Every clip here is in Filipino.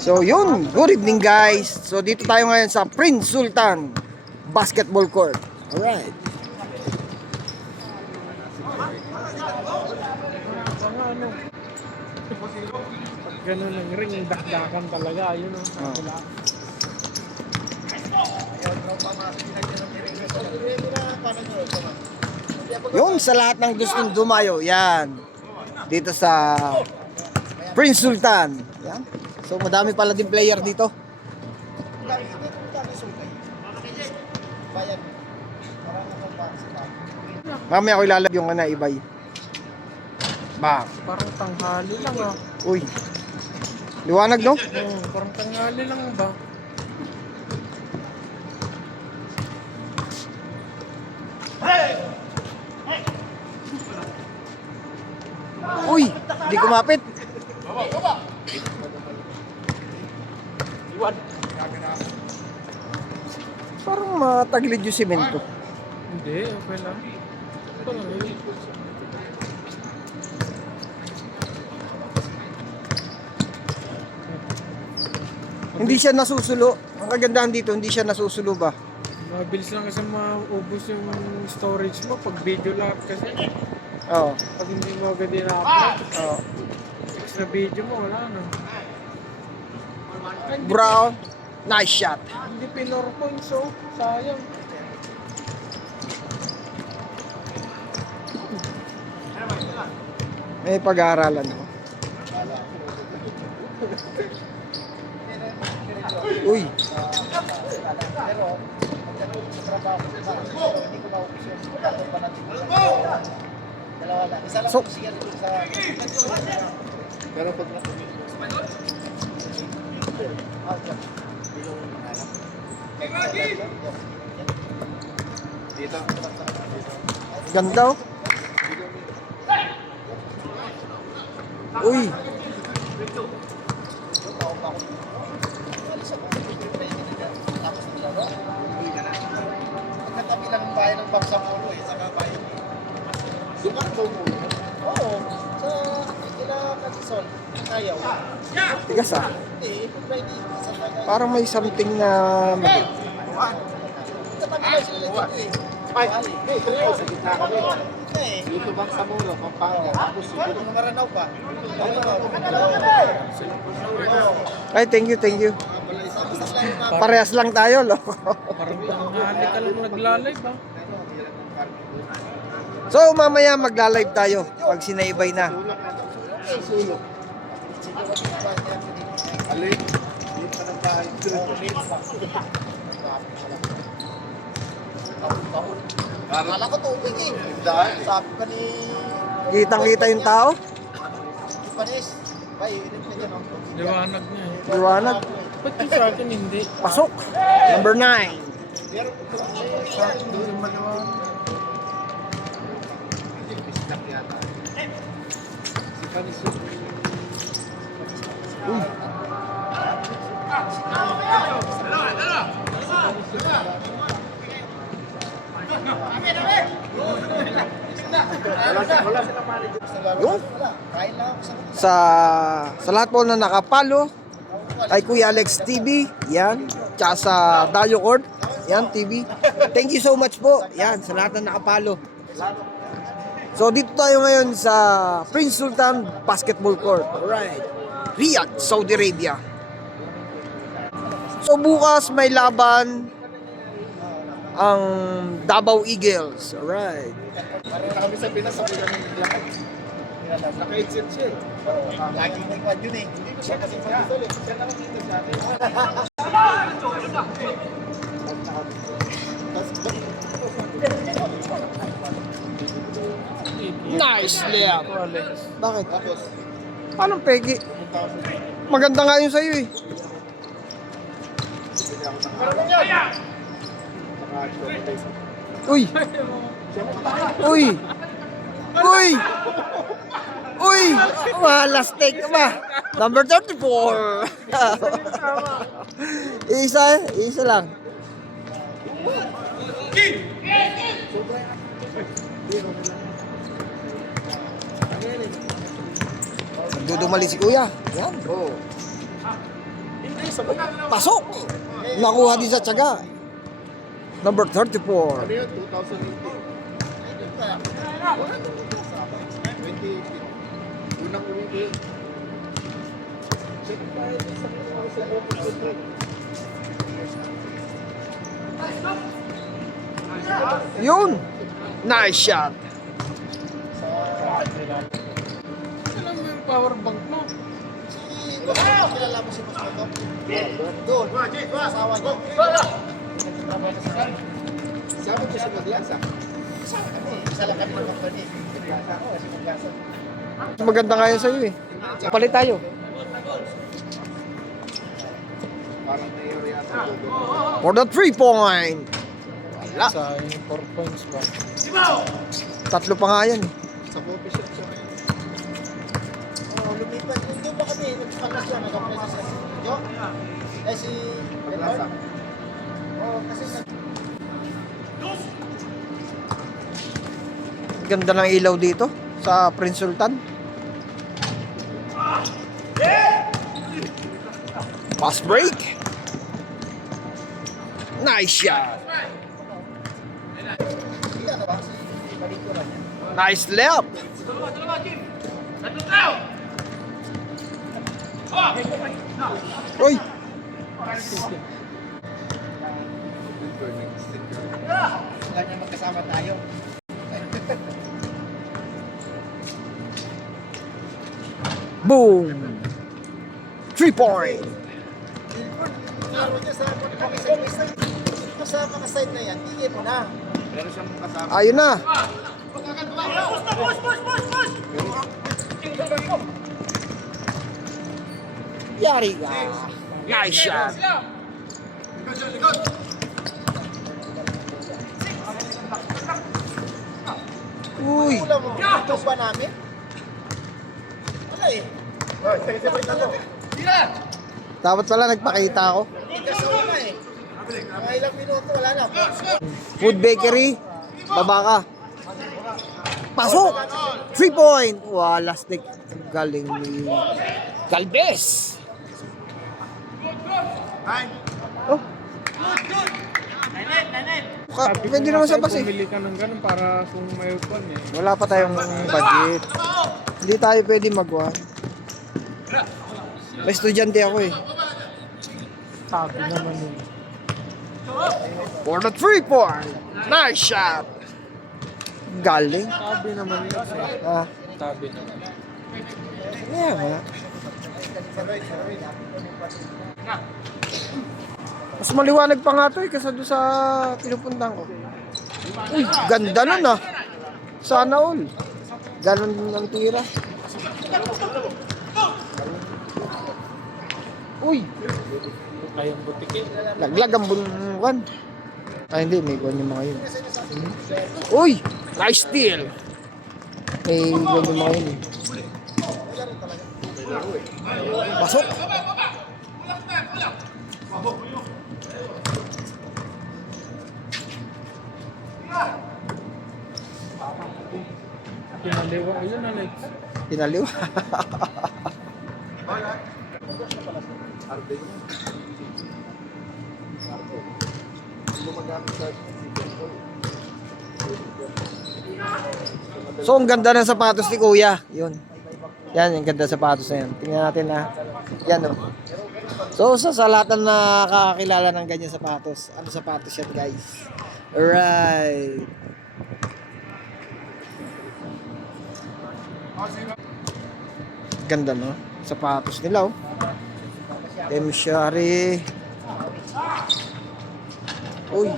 So yun, good evening guys. So dito tayo ngayon sa Prince Sultan Basketball Court. Alright. Pag ganun ang ring, dakdakan talaga, yun o. Yung sa lahat ng gustong dumayo, yan. Dito sa Prince Sultan. Yan. So madami pala din player dito. Mamaya ako ilalagay yung ibay. Bang. Parang tanghali lang ah. Uy. Liwanag no? Parang tanghali lang ba? Uy, di kumapit. Parang matagilid yung simento. Hindi, okay lang. Ito lang yun. Hindi siya nasusulo. Ang kagandahan dito, hindi siya nasusulo ba? Mabilis lang kasi maubos yung storage mo pag video lahat kasi. Oo. Pag hindi mo agad ina-upload, Oo. extra video mo, wala na. Brown, nice shot. Hindi pinor points oh, sayang. May pag-aaralan ako. Uy. So, Pero pag dito. ganda oh. Uy. Katabi lang ang bayan ng Bangsamoro eh, sa kabayan. Yung ka daw mo? Oo, sa kila Katisol, Kayaw. Tigas ah. Hindi, Friday, sa Tagay. Parang may something na... Katabi lang sila dito eh. Ay, sa gitna kami. Dito Bangsamoro, Pampanga. Tapos dito ng Maranao pa. Ay, thank you, thank you. Parehas lang tayo, lo. Parang tanghali ka lang nagla-live ah. So, mamaya magla-live tayo pag sinaybay na. Alin? Dito pa ng bahay. Kala ko tubig eh. Sabi pa ni Kitang-kita yung tao. Ipanis. Bay, irin na dyan. Liwanag niya eh. Liwanag. Ba't yung sa akin hindi? Pasok. Number 9. Pero Sa akin hindi maliwanag. bisnak yata. Si Panis. Wala silang manager sa laro. Yun. Wala. Kain lang ako sa Sa lahat po na nakapalo, kay Kuya Alex TV, yan. Tsaka sa Dayo Court, yan, TV. Thank you so much po. Yan, sa lahat na nakapalo. So, dito tayo ngayon sa Prince Sultan Basketball Court. Alright. Riyadh, Saudi Arabia. So, bukas may laban ang Davao Eagles. Alright. Parang kami sa Pinas, sabi kami naglakad. Naka-headset siya eh. Laging nagpad yun eh. Hindi ko siya kasi mag-isol eh. Siya naman dito sa atin. Nice layup. Alex. Bakit? Tapos, Anong pegi? Maganda nga yun sa'yo eh. Uy! Uy! Uy! Uy! Malastik ka ba? Number 34! isa lang. Nagdudumali si kuya. Yan. oh. Pasok! Nakuha din sa tiyaga. Number 34. Ano yun? 2018. 2018. Unang uwi ko yun. Check tayo sa Yun! Nice shot. Alam mo yung power bank mo? Kilala mo si Boss Moto? Doon. Asawa niya. Sabi ko si Maglasa. Isa lang kami ng company. Maglasa ako, si Maglasa. Maganda nga yan sa'yo eh. Palit tayo. Parang mayor yata. For the 3-point. Wala. Sa 4 points ba? Tatlo pa nga yan eh. Sa coffee shop siya ngayon. Oo, lumipat. Doon pa kami. Nagpalas lang. Nag-apply sa Jo. Eh si Maglasa. Oo, kasi Ganda ng ilaw dito sa Prince Sultan. Fast break. Nice shot. Nice left. Uy! Kanya magkasama tayo. Boom! 3-point. Laro niya sa sa mga side na yan, tigil mo na. Meron siyang kasama. Ayun na. Yari ka. Nice shot. Uy! Wala mo, ito ba namin? Wala eh. Dapat pala nagpakita ako. Kasi wala eh. Mga ilang minuto, wala na. Food bakery. Baba ka. Pasok! 3-point. Wala stick. Galing ni Galvez. Oh. Pwede naman sa bus eh. Bumili ka ng ganun para kung may upan eh. Wala pa tayong budget. Hindi tayo pwede magwa. May estudyante ako eh. Sabi naman yun. For the 3-point. Nice shot. Galing. Sabi naman yun. Ah, Sabi naman. yeah, nga. Mas maliwanag pa nga to eh, kasi doon sa pinupuntahan ko. Uy, ganda nun ah. Sana all. Ganon ang tira. Uy, Kayang butikin. laglag ang bunukan. Ay hindi, may gwan yung mga yun. Uy, nice steal. May gwan yung mga yun eh. Pasok. Pinaliwa. Ayun, Alex. Pinaliw. So, ang ganda ng sapatos ni Kuya. Yun. Yan, yung ganda ng sapatos na yan. Tingnan natin na. Yan, oh. So, sa lahat na nakakakilala ng ganyan sapatos, ano sapatos yan, guys? Alright. Ganda, no? Sapatos nila, oh. M-Shari. Uy.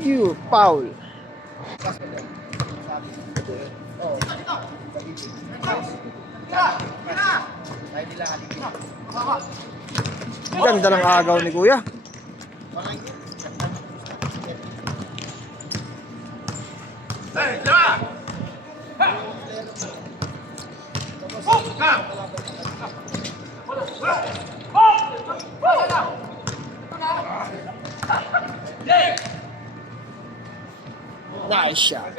You, foul. Ganda ng agaw ni Kuya. Nice shot.